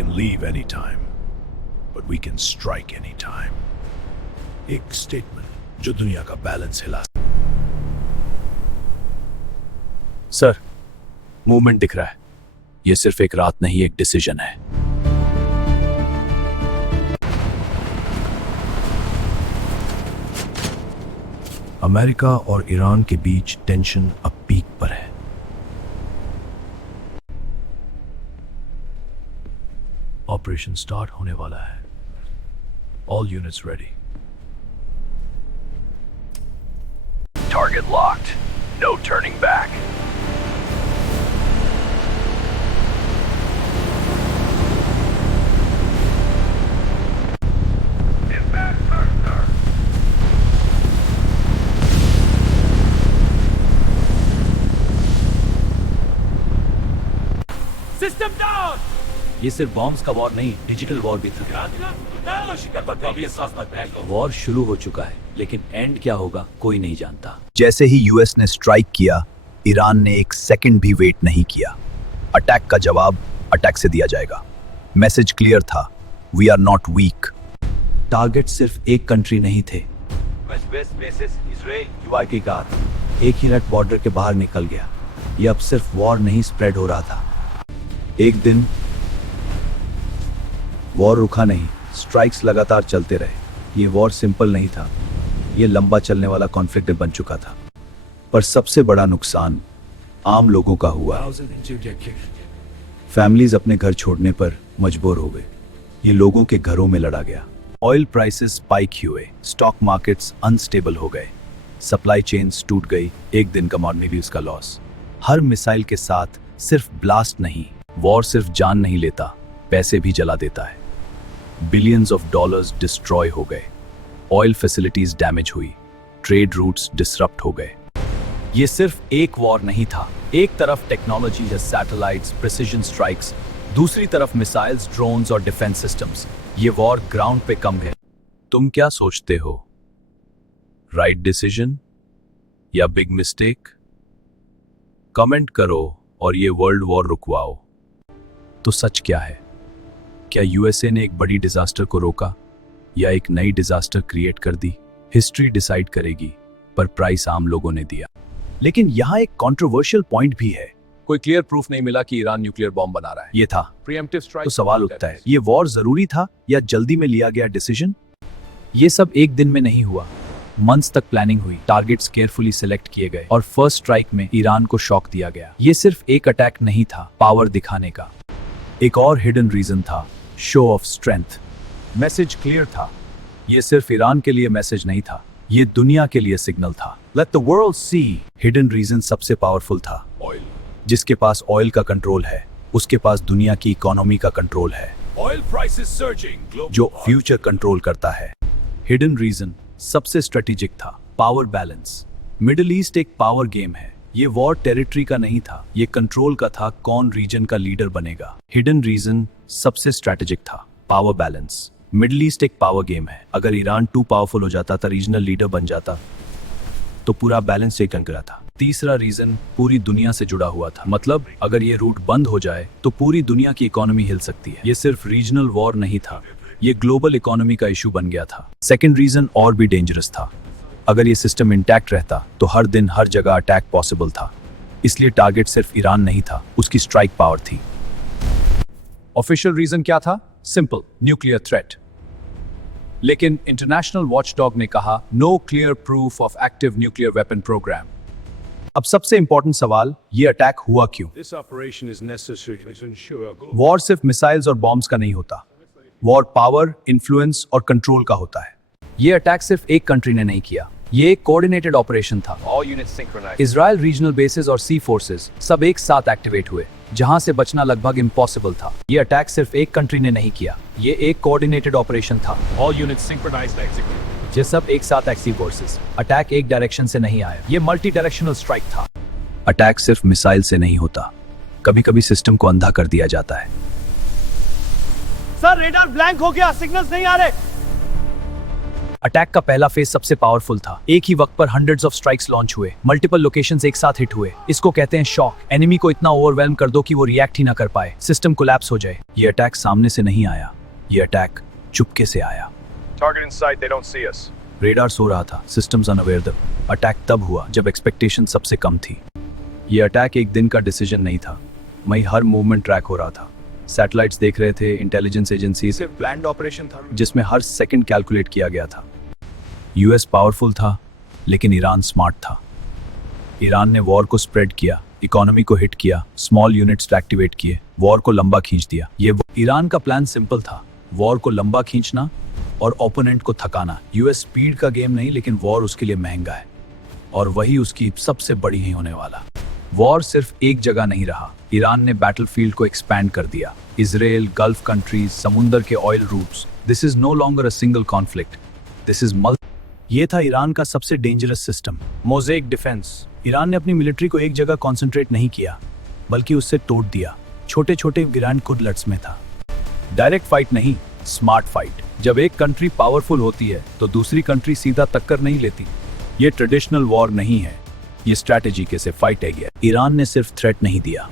can leave anytime, but we can strike anytime. एक statement जो दुनिया का बैलेंस हिला। सर, मूवमेंट दिख रहा है। यह सिर्फ एक रात नहीं, एक डिसीजन है। अमेरिका और ईरान के बीच टेंशन अब पीक पर है। ऑपरेशन स्टार्ट होने वाला है। All units ready. Target locked. No turning back. System down. ये सिर्फ बॉम्ब्स का वॉर नहीं, डिजिटल वॉर भी था। वॉर शुरू हो चुका है, लेकिन एंड क्या होगा कोई नहीं जानता। जैसे ही यूएस ने स्ट्राइक किया, ईरान ने एक सेकंड भी वेट नहीं किया। अटैक का जवाब अटैक से दिया जाएगा। मैसेज क्लियर था, we are not weak. Target सिर्फ एक कंट्री नहीं थे। एक ही नेट बॉर्डर के बाहर निकल गया। ये अब सिर्फ वॉर नहीं स्प्रेड हो रहा था। एक दिन वॉर रुका नहीं, स्ट्राइक्स लगातार चलते रहे। ये वॉर सिंपल नहीं था, ये लंबा चलने वाला कॉन्फ्लिक्ट बन चुका था। पर सबसे बड़ा नुकसान आम लोगों का हुआ। फैमिलीज अपने घर छोड़ने पर मजबूर हो गए। ये लोगों के घरों में लड़ा गया। ऑयल प्राइसेस स्पाइक हुए, स्टॉक मार्केट्स अनस्टेबल हो गए, सप्लाई चेन्स टूट गई। एक दिन का मॉर्निंग का लॉस। हर मिसाइल के साथ सिर्फ ब्लास्ट नहीं, वॉर सिर्फ जान नहीं लेता, पैसे भी जला देता है। बिलियंस ऑफ डॉलर्स डिस्ट्रॉय हो गए, ऑयल फैसिलिटीज डैमेज हुई, ट्रेड रूट्स डिसरप्ट हो गए। ये सिर्फ एक वॉर नहीं था। एक तरफ टेक्नोलॉजी जैसे सैटेलाइट्स, प्रिसिजन स्ट्राइक्स, दूसरी तरफ मिसाइल्स, ड्रोन्स और डिफेंस सिस्टम्स। ये वॉर ग्राउंड पे कम है। तुम क्या सोचते हो? राइट डिसीजन या बिग मिस्टेक? कमेंट करो और ये वर्ल्ड वॉर रुकवाओ। तो सच क्या है? क्या यूएसए ने एक बड़ी डिजास्टर को रोका या एक नई डिजास्टर क्रिएट कर दी? हिस्ट्री डिसाइड करेगी, पर प्राइस आम लोगों ने दिया। लेकिन यहाँ एक कंट्रोवर्शियल पॉइंट भी है। कोई क्लियर प्रूफ नहीं मिला कि ईरान न्यूक्लियर बॉम्ब बना रहा है। ये था प्रीएम्प्टिव स्ट्राइक। तो सवाल उठता है, ये वॉर जरूरी था या जल्दी में लिया गया डिसीजन? ये सब एक दिन में नहीं हुआ। मंथ्स तक प्लानिंग हुई, टारगेट्स केयरफुली सिलेक्ट किए गए और फर्स्ट स्ट्राइक में ईरान को शॉक दिया गया। ये सिर्फ एक अटैक नहीं था पावर दिखाने का। एक और हिडन रीजन था, show off strength. Message clear था। ये सिर्फ ईरान के लिए मैसेज नहीं था, ये दुनिया के लिए सिग्नल था। Let the world see. Hidden reason सबसे पावरफुल था। ऑयल। जिसके पास ऑयल का कंट्रोल है, उसके पास दुनिया की इकोनॉमी का कंट्रोल है। ऑयल प्राइसेस सर्जिंग, जो फ्यूचर कंट्रोल करता है। हिडन रीजन सबसे स्ट्रेटेजिक था, पावर बैलेंस। मिडिल ईस्ट एक पावर गेम है। ये वॉर टेरिटरी का नहीं था, ये कंट्रोल का था, कौन रीजन का लीडर बनेगा। हिडन रीजन सबसे स्ट्रेटेजिक था, पावर बैलेंस। मिडिल ईस्ट एक पावर गेम है। अगर ईरान टू पावरफुल हो जाता था, रीजनल लीडर बन जाता, तो पूरा बैलेंस चेक करा था। तीसरा रीजन पूरी दुनिया से जुड़ा हुआ था। मतलब अगर ये रूट बंद हो जाए तो पूरी दुनिया की इकोनॉमी हिल सकती है। ये सिर्फ रीजनल वॉर नहीं था, ये ग्लोबल इकोनॉमी का इशू बन गया था। सेकेंड रीजन और भी डेंजरस था। अगर ये सिस्टम इंटैक्ट रहता तो हर दिन हर जगह अटैक पॉसिबल था। इसलिए टारगेट सिर्फ ईरान नहीं था, उसकी स्ट्राइक पावर थी। ऑफिशियल रीजन क्या था? Simple, nuclear threat. लेकिन इंटरनेशनल वॉचडॉग ने कहा, no clear proof of active nuclear weapon programme. अब सबसे इंपॉर्टेंट सवाल, ये अटैक हुआ क्यों? वॉर सिर्फ मिसाइल्स और बॉम्ब्स का नहीं होता, वॉर पावर, इन्फ्लुएंस और कंट्रोल का होता है। ये अटैक सिर्फ एक कंट्री ने नहीं किया, ये एक कोऑर्डिनेटेड ऑपरेशन था। इजराइल रीजनल बेसेस और सी फोर्सेस सब एक साथ एक्टिवेट हुए, जहां से बचना लगभग इम्पॉसिबल था। ये अटैक सिर्फ एक कंट्री ने नहीं किया, ये एक कोऑर्डिनेटेड ऑपरेशन था। ये सब एक साथ एक्टिव फोर्सेस। अटैक एक डायरेक्शन से नहीं आया, ये मल्टी डायरेक्शनल स्ट्राइक था। अटैक सिर्फ मिसाइल से नहीं होता, कभी कभी सिस्टम को अंधा कर दिया जाता है। सर रेडार ब्लैंक हो गया, सिग्नल्स नहीं आ रहे। अटैक का पहला फेज सबसे पावरफुल था। एक ही वक्त पर हंड्रेड्स ऑफ स्ट्राइक्स लॉन्च हुए, मल्टीपल लोकेशंस एक साथ हिट हुए। इसको कहते हैं शॉक। एनिमी को इतना ओवरवेल्म कर दो कि वो रिएक्ट ही ना कर पाए, सिस्टम कोलैप्स हो जाए। ये अटैक सामने से नहीं आया, ये अटैक चुपके से आया। Target in sight, they don't see us. Radar सो रहा था, सिस्टम्स अनअवेयर थे। अटैक तब हुआ जब एक्सपेक्टेशन सबसे कम थी। ये अटैक एक दिन का डिसीजन नहीं था, वहीं हर मूवमेंट ट्रैक हो रहा था। सैटेलाइट्स देख रहे थे, इंटेलिजेंस एजेंसी सिर्फ प्लान्ड ऑपरेशन था। जिसमें हर सेकंड कैलकुलेट किया गया था। यूएस पावरफुल था, लेकिन ईरान स्मार्ट था। ईरान ने वॉर को स्प्रेड किया, इकोनॉमी को हिट किया, स्मॉल यूनिट्स एक्टिवेट किए, वॉर को लंबा खींच दिया। ईरान का प्लान सिंपल था, वॉर को लंबा खींचना और ओपोनेंट को थकाना। यूएस स्पीड का गेम नहीं, लेकिन वॉर उसके लिए महंगा है, और वही उसकी सबसे बड़ी ही होने वाला। वॉर सिर्फ एक जगह नहीं रहा, ईरान ने बैटलफील्ड को एक्सपैंड कर दिया। इजराइल, गल्फ कंट्रीज, समुंदर के oil routes. This is no longer a single conflict, this is ये था ईरान का सबसे dangerous system, mosaic defence. Iran ने अपनी मिलिट्री को एक जगह कॉन्सेंट्रेट नहीं किया, बल्कि उससे तोड़ दिया। छोटे छोटे ग्रैंड कुडलेट्स में था। डायरेक्ट फाइट नहीं, स्मार्ट फाइट। जब एक कंट्री पावरफुल होती है तो दूसरी कंट्री सीधा टक्कर नहीं लेती। ये ट्रेडिशनल वॉर नहीं है, ये स्ट्रैटेजी के से फाइट है। ईरान ने सिर्फ थ्रेट नहीं दिया,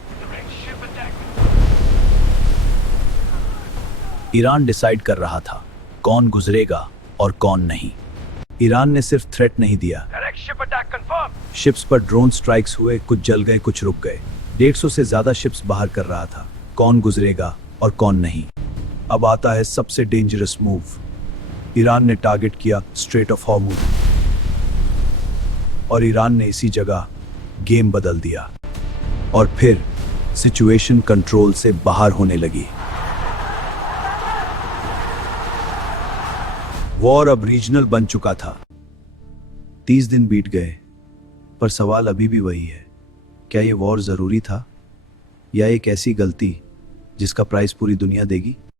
ईरान डिसाइड कर रहा था कौन गुजरेगा और कौन नहीं। ईरान ने सिर्फ थ्रेट नहीं दिया, Direct ship attack confirmed. Ships पर ड्रोन स्ट्राइक्स हुए, कुछ जल गए, कुछ रुक गए। 150 से ज्यादा शिप्स बाहर कर रहा था, कौन गुजरेगा और कौन नहीं। अब आता है सबसे डेंजरस मूव। ईरान ने टारगेट किया स्ट्रेट ऑफ हॉर्मुज, और ईरान ने इसी जगह गेम बदल दिया, और फिर सिचुएशन कंट्रोल से बाहर होने लगी। वॉर अब रीजनल बन चुका था। 30 दिन बीत गए, पर सवाल अभी भी वही है, क्या ये वॉर जरूरी था, या एक ऐसी गलती जिसका प्राइस पूरी दुनिया देगी।